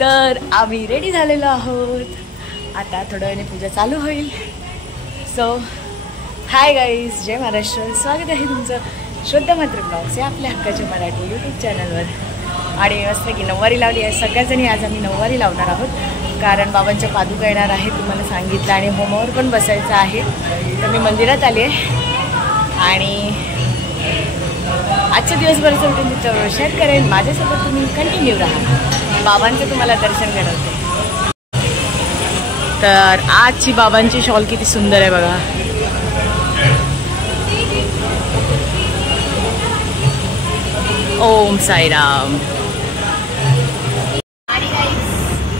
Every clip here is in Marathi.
तर आम्ही रेडी झालेलो आहोत. आता थोड्या वेळाने पूजा चालू होईल. सो हाय गाईज, जय महाराष्ट्र. स्वागत आहे तुमचं श्रद्धा म्हात्रे ब्लॉग्स या आपल्या हक्काच्या मराठी यूट्यूब चॅनलवर. आणि मस्त की नऊवारी लावली आहे सगळ्याजणी. आज आम्ही नऊवारी लावणार आहोत कारण बाबांच्या पादुका येणार आहेत तुम्हाला सांगितलं, आणि होमावर पण बसायचं आहे. तर मी मंदिरात आली आहे आणि आजच्या दिवसभराचं रुटीन तुमच्याबरोबर शेअर करेन. माझ्यासोबत तुम्ही कंटिन्यू राहा. बाबांचं तुम्हाला दर्शन घडवते. तर आजची बाबांची शॉल किती सुंदर आहे बघा. ओम साईराम. आणि गाईज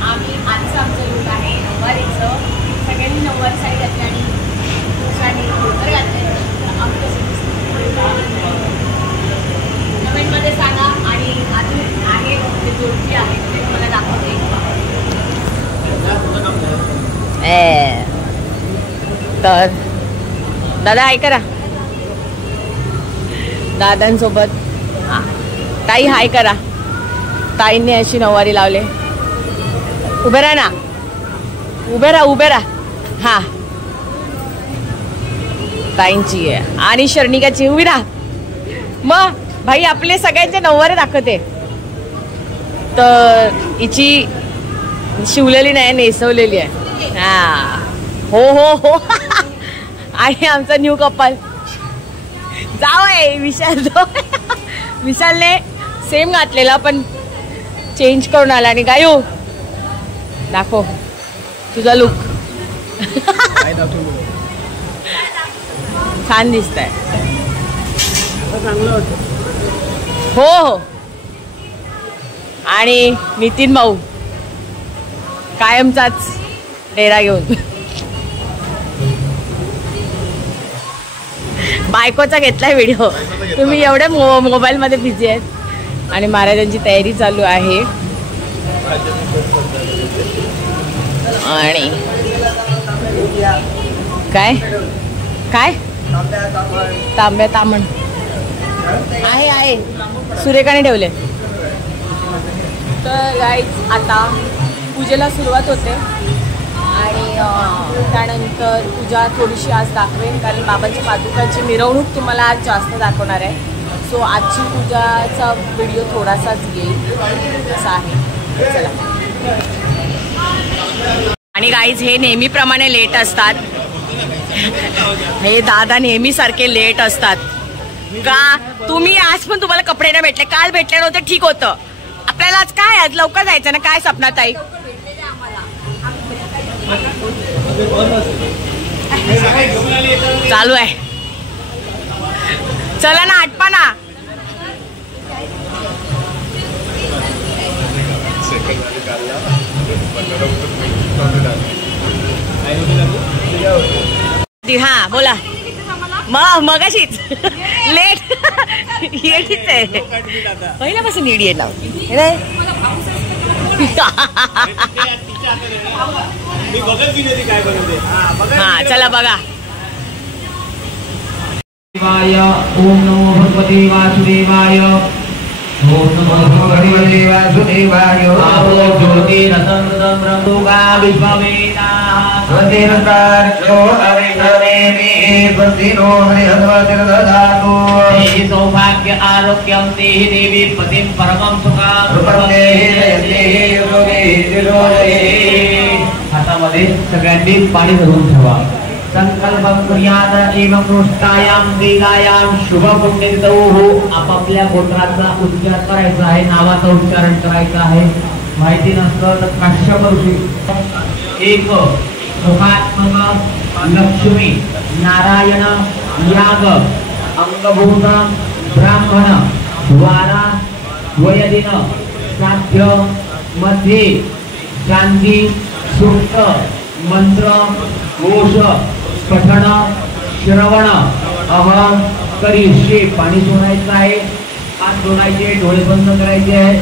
आम्ही आजचं आमचं लूक आहे नऊवारीचं. सगळ्यांनी नऊवारी साडी घातली आणि दुसऱ्यांनी धोतर घातले. कमेंटमध्ये सांगा. आणि अजून आहे जे जोडची आहे ते तुम्हाला दाखवते. तर दादा हाय करा दादांसोबत. ताई हाय करा. ताईंनी अशी नऊवारी लावले. उभे राहा ना, उभे राहा उभे राहा. हा ताईंची आहे आणि शर्णिकाची. उभी राहा. मग भाई आपले सगळ्यांचे नऊवारी दाखवते. तर हिची शिवलेली नाही, नेसवलेली आहे. हा हो हो हो. आणि आमचा न्यू कपल जाव आहे विशाल. विशालने सेम घातलेला पण चेंज करून आला. आणि गायू दाखव तुझा लुक. छान दिसतंय. हो हो. आणि नितीन भाऊ कायमचाच डेरा घेऊन. बायकोचा घेतलाय व्हिडिओ. तुम्ही एवढे मोबाईल मध्ये बिझी आहेत. आणि महाराजांची तयारी चालू आहे. आणि काय काय तांब्या तामण आहे आहे सुरेखाने ठेवले. तर गाईज आता पूजेला सुरुवात होते. आणि त्यानंतर पूजा थोडीशी आज दाखवेन कारण बाबांच्या पादुकाची मिरवणूक तुम्हाला आज जास्त दाखवणार आहे. सो आजची पूजाचा व्हिडिओ थोडासाच येईल असा आहे. चला. आणि गाईज हे नेहमीप्रमाणे लेट असतात. हे दादा नेहमी सारखे लेट असतात का. तुम्ही आज पण तुम्हाला कपडे नाही भेटले, काल भेटले नव्हते ठीक होतं. आपल्याला आज काय, आज लवकर जायचं ना. काय सपनात आहे चालू आहे. चला ना आटपा ना. हा बोला. मगाशीच लेट येडीच आहे. पहिल्यापासून येडी आहे लाव. हा चला बघा. ओम नमो भगवते वासुदेवाय. ओम नमो भगवते वासुदेवाय. ज्योति रतन ब्रह्मोगा विश्ववेदाः स्वदेवतार्चो अविष्णवेति स्वस्तिनो हरिहन्वतिर्दधातु. देहि सौभाग्य आरोग्यं देहि देवी पतिं परमं सुखं सुखं देहि योगे. हातामध्ये सगळ्यांनी पाणी भरून ठेवा. संकल्पं कुर्यात् एवं पृष्ठायां वेदायां शुभ पुण्यतोः. आपापल्या गोत्राचा उच्चार करायचा आहे, नावाचा उच्चारण करायचा आहे. माहिती नसतं तर काश्यप ऋषी. एक सुखात्मक लक्ष्मी नारायण याग अंगभूत ब्राह्मण द्वारा वयदिन साध्य मध्ये शांती सूक्त मंत्र घोष पठण श्रवण अहम करीशे. पाणी सोडायचं आहे, हात धुवायचे, डोळे बंद करायचे आहे,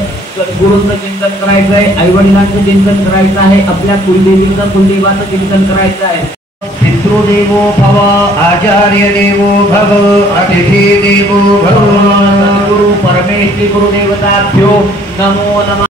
गुरूंचं चिंतन करायचं आहे, आई वडिलांचं चिंतन करायचं आहे, आपल्या कुलदेवीचं कुलदेवाचं चिंतन करायचं आहे. पितृदेवो भव आचार्य देवो भव अतिथि देवो भव. गुरु परमेश्वरी गुरुदेवताभ्यो नमो नमः.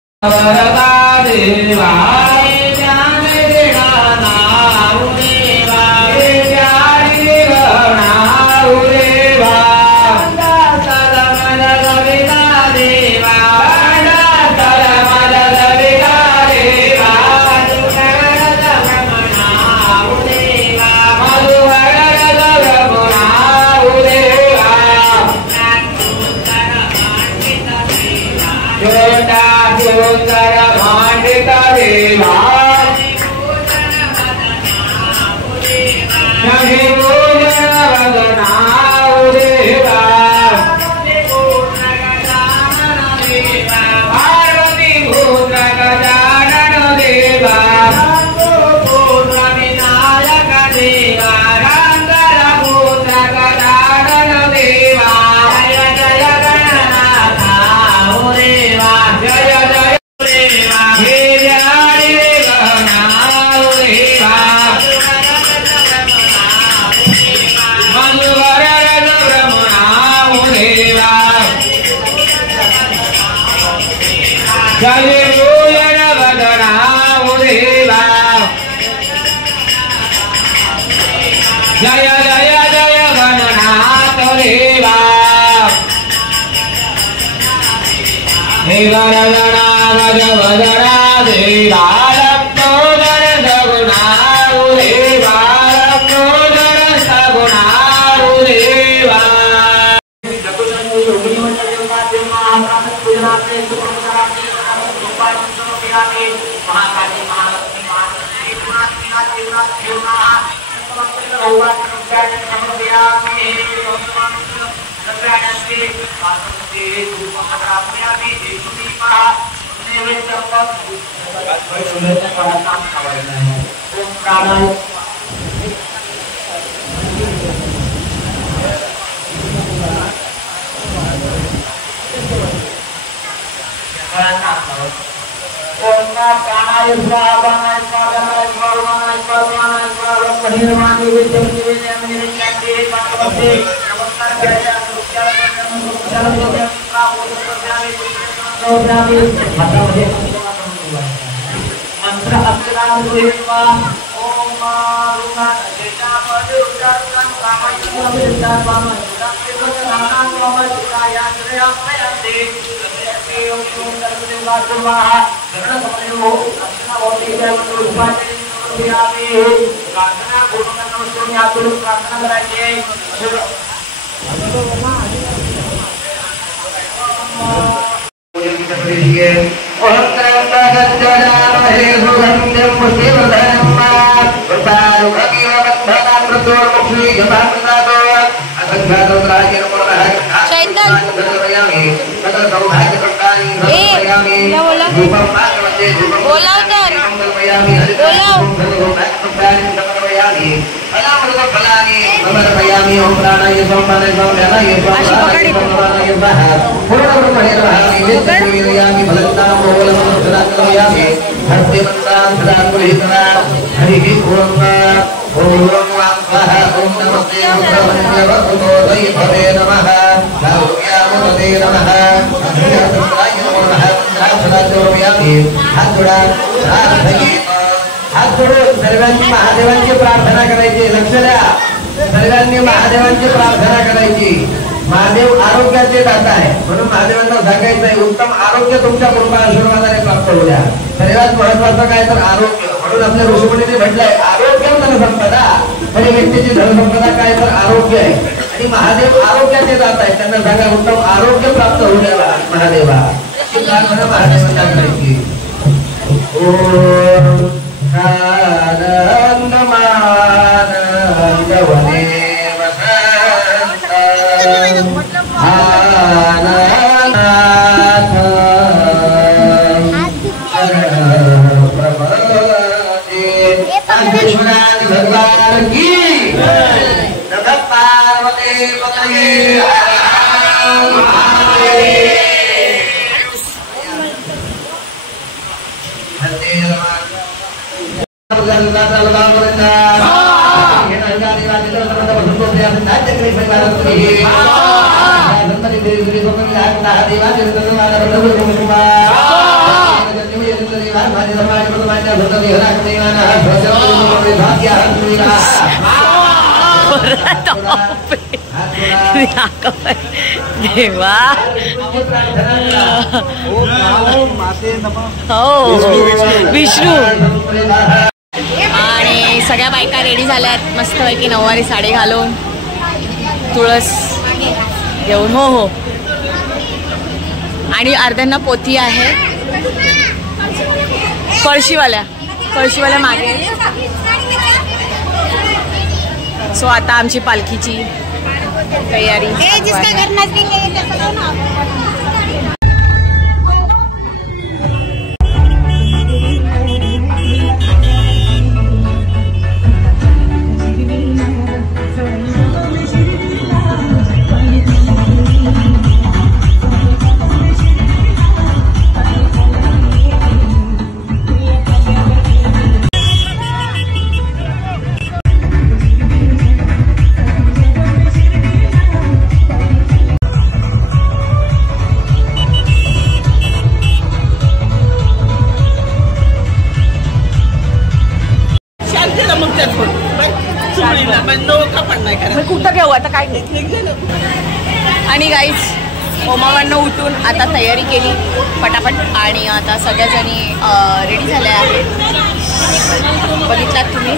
सर्वांनी महादेवांची प्रार्थना करायची. लक्ष द्या, सर्वांनी महादेवांची प्रार्थना करायची. महादेव आरोग्याचे दाता आहे, म्हणून महादेवांना सांगायचंय उत्तम आरोग्य तुमच्या कृपा आशीर्वादाने प्राप्त होऊ द्या. सर्वात महत्वाचं काय तर आरोग्य, म्हणून आपल्या ऋषीमुनीने म्हटलंय आरोग्य धनसंपदा. म्हणजे व्यक्तीची धनसंपदा काय तर आरोग्य आहे, आणि महादेव आरोग्याचे दाता आहे. त्यांना सांगा उत्तम आरोग्य प्राप्त होऊ द्यावा महादेवा. प्रार्थना महादेवांना करायची. ओम आनंद मानंद वने वसंत आनंदनाथ शरण प्रभुते अनंतेश्वराय भगवान की नमः. पार्वती पतये देवा हो विष्णू. आणि सगळ्या बायका रेडी झाल्यात मस्तपैकी नऊवारी साडी घालून तुळस घेऊन. हो हो. आणि अर्ध्यांना पोथी आहे कळशीवाल्या मागे. सो आता आमची पालखीची तयारी. कुठं घेऊ आता काय. आणि गाईज होमावरनं उठून आता तयारी केली पटापट आणि आता सगळ्याजणी रेडी झाल्या आहेत. बघितलात तुम्ही.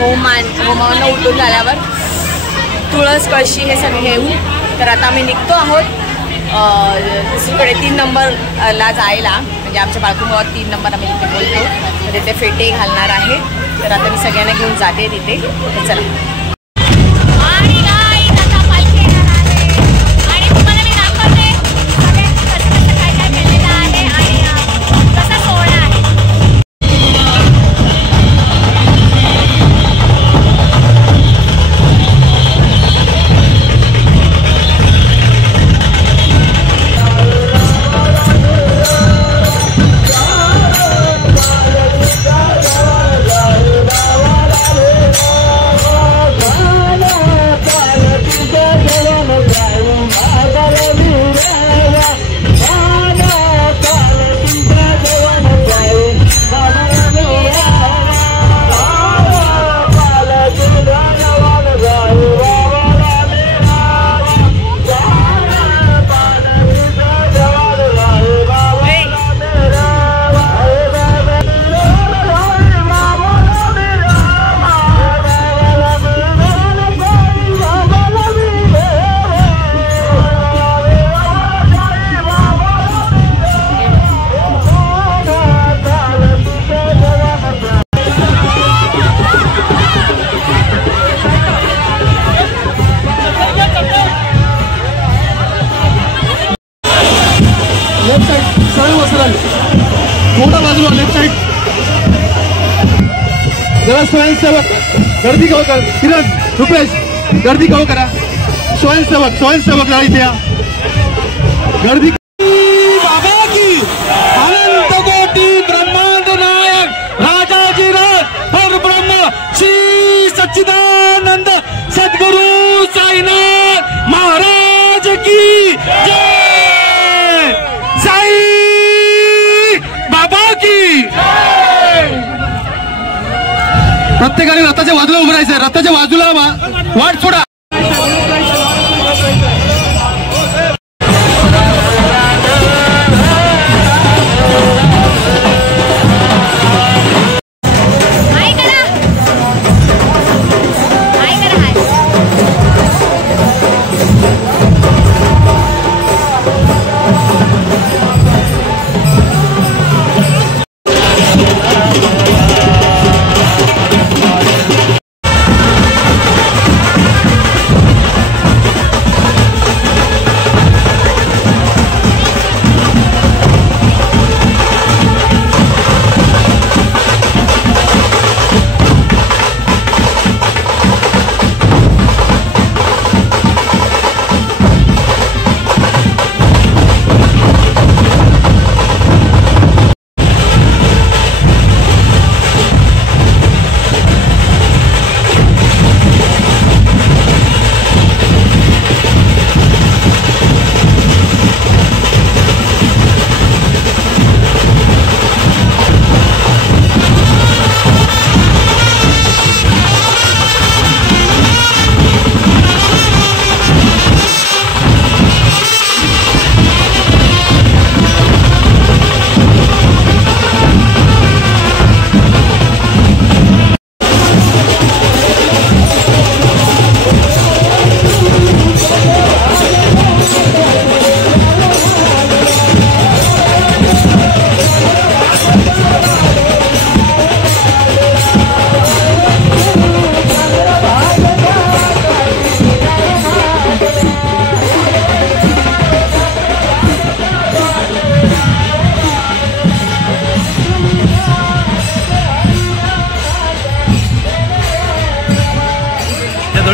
होमावरनं उठून झाल्यावर तुळस कळशी हे सगळे घेऊन तर आता आम्ही निघतो आहोत दुसरीकडे 3 नंबरला जायला. म्हणजे आमच्या बाळकुंगावात 3 नंबर आम्ही तिथे बोलतो तर तिथे फेटे घालणार आहे. तर आता मी सगळ्यांना घेऊन जाते तिथे. तर चला. मोठा बाजूला लेफ्ट साइड जरा स्वयंसेवक गर्दी कमी करा. किरण रुपेश गर्दी कमी करा. स्वयंसेवक जरा इथे या. गर्दी. बाबा की अनंत कोटी ब्रह्मांड नायक राजाजी राज परब्रह्म श्री सच्चिदानंद सद्गुरु साईनाथ महाराज की जय. साई बाबा की. प्रत्येकाने रथाच्या बाजूला उभं राहायचंय. रथाच्या बाजूला वाट सोडा.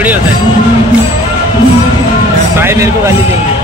गड़बड़ी होता है। भाई मेरे को गाली देंगे।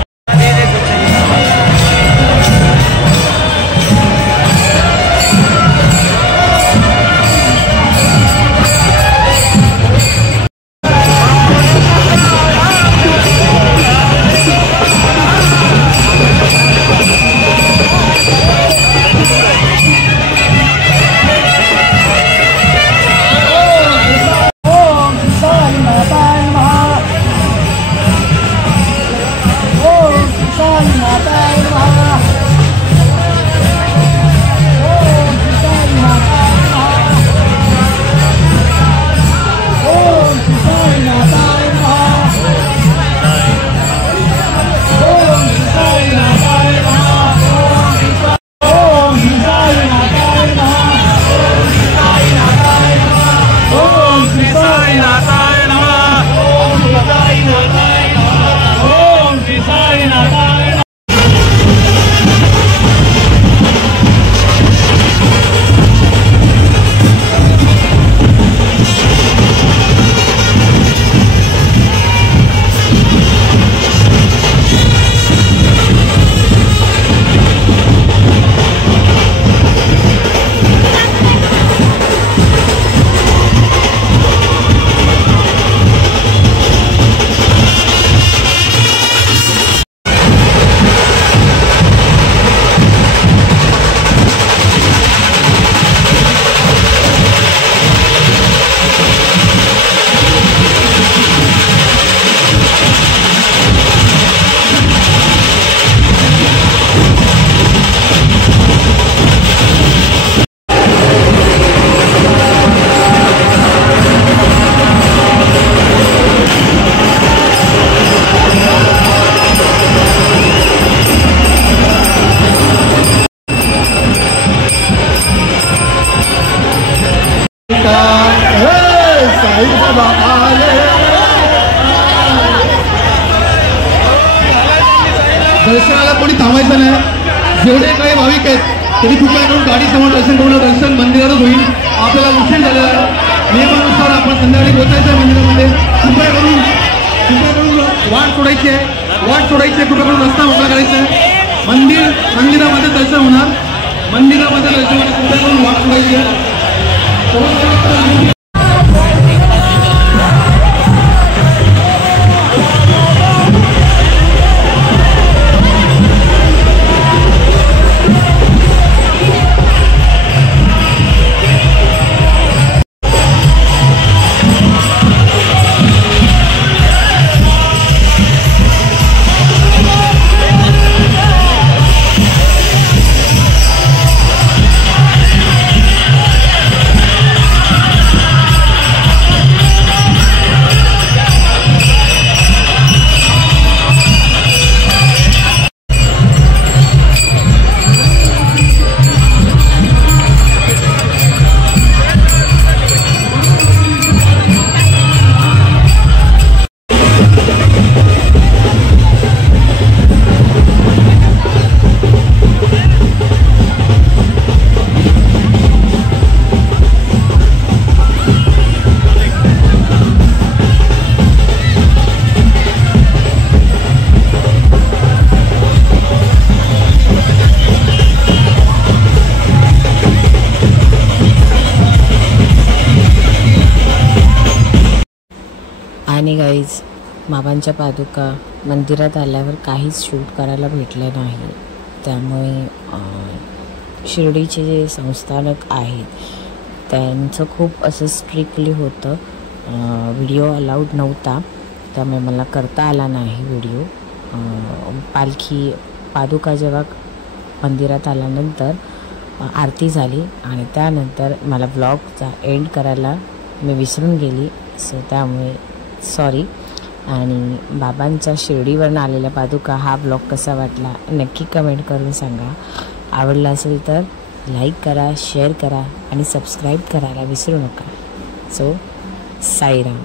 दर्शनाला कोणी थांबायचं नाही. जेवढे काही भाविक आहेत तरी कृपया करून गाडी समोर दर्शन करून दर्शन मंदिरातच होईल. आपल्याला उशीर झालेला आहे. नियमानुसार आपण संध्याकाळी पोहोचायचं आहे मंदिरामध्ये. कृपया करून वाट सोडायची आहे. कृपया करून रस्ता मोकळा करायचा आहे. मंदिरामध्ये दर्शन होणार. कृपया करून वाट सोडायची आहे. आणि गाईज बाबांच्या पादुका मंदिरात आल्यावर काहीच शूट करायला भेटलं नाही. त्यामुळे शिर्डीचे जे संस्थानक आहेत त्यांचं खूप असं स्ट्रिक्टली होतं. व्हिडिओ अलाउड नव्हता, त्यामुळे मला करता आला नाही व्हिडिओ. पादुका जेव्हा मंदिरात आल्यानंतर आरती झाली आणि त्यानंतर मला ब्लॉगचा एंड करायला मी विसरून गेली. सो त्यामुळे सॉरी. आणि बाबांच्या शिर्डीवरून आलेल्या पादुका हा ब्लॉग कसा वाटला नक्की कमेंट करून सांगा. आवडला असेल तर लाईक करा, शेअर करा आणि सबस्क्राईब करायला विसरू नका. सो साईराम.